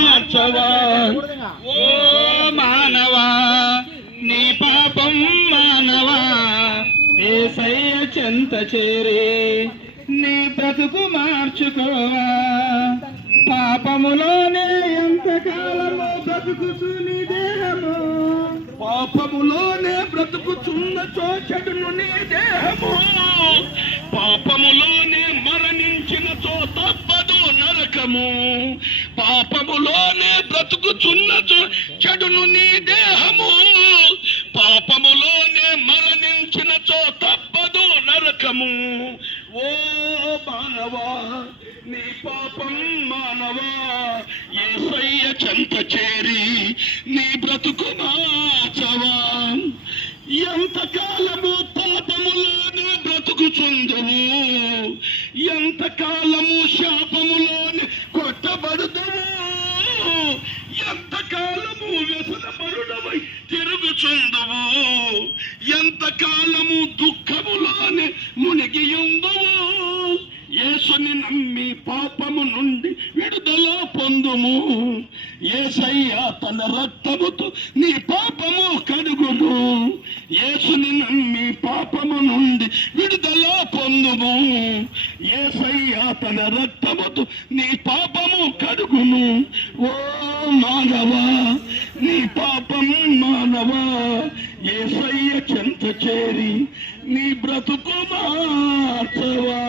మార్చవా ఓ మానవా నీ పాపం మానవా ఏసయ్య చెంత చేరే నీ బ్రతుకు మార్చుకోవా. పాపములోనే ఎంతకాలము బ్రతుకుతూ నీ దేహము. పాపములోనే బ్రతుకుచున్న చోచడును నీ దేహము. నరకము పాపములోనే బ్రతుకుచున్న చెడును నీ దేహము. పాపములోనే మరణించిన చో తప్పదు నరకము. ఓ మానవా నీ పాపం మానవా. ఏసయ్య చెంత చేరి నీ బ్రతుకు మార్చవా. ఎంతకాలము పాపములోనే బ్రతుకుచుందువు. ఎంతకాలము ఎంతకాలము వ్యసన మరుడవై తిరుగుచుందువు. ఎంతకాలము దుఃఖములోనే మునిగియుందువు. యేసుని నమ్మి పాపము నుండి విడుదల పొందుము. ఏసయ్య తన రక్తముతో నీ పాపము కడుగును. యేసుని నమ్మి పాపము నుండి విడుదల పొందుము. ఏసయ్య తన రక్తముతో నీ పాపము కడుగును. ఓ నీ పాపం మానవా ఏసయ్య చెంత చేరి నీ బ్రతుకు మార్చవా.